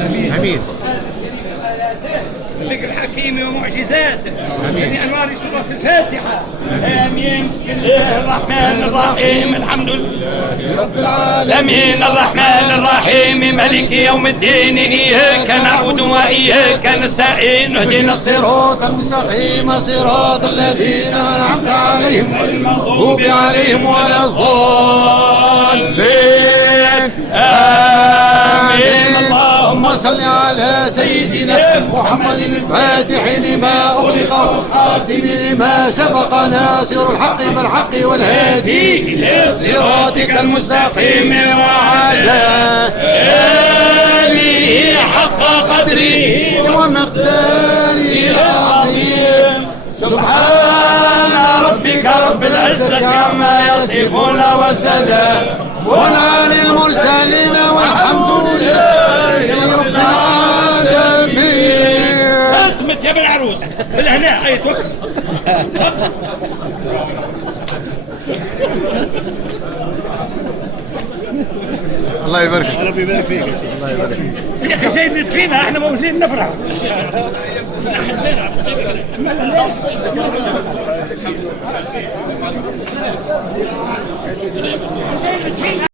امين. ذكر حكيمه ومعجزاته جميع انوار سوره الفاتحه. امين. بسم الله الرحمن الرحيم. الحمد لله رب العالمين الرحمن الرحيم مالك يوم الدين. اياك نعبد واياك نستعين. اهدنا الصراط المستقيم صراط الذين انعمت عليهم غير المغضوب عليهم ولا الضالين. آمين. اللهم صل على سيدنا محمد الفاتح لما أغلق والخاتم لما سبق ناصر الحق بالحق والهادي إلى صراطك المستقيم وعلى آله حق قدره ومقداره العظيم. سبحان ربك رب العزة عما يصفون وسلام على المرسلين والحمد لله رب العالمين. أتمت يا ابن العروس بالهناء. أي توكل. الله يبارك فيك. ربي يبارك فيك يا شيخ. الله يبارك فيك يا أخي جاي ندفينا احنا موجودين نفرح.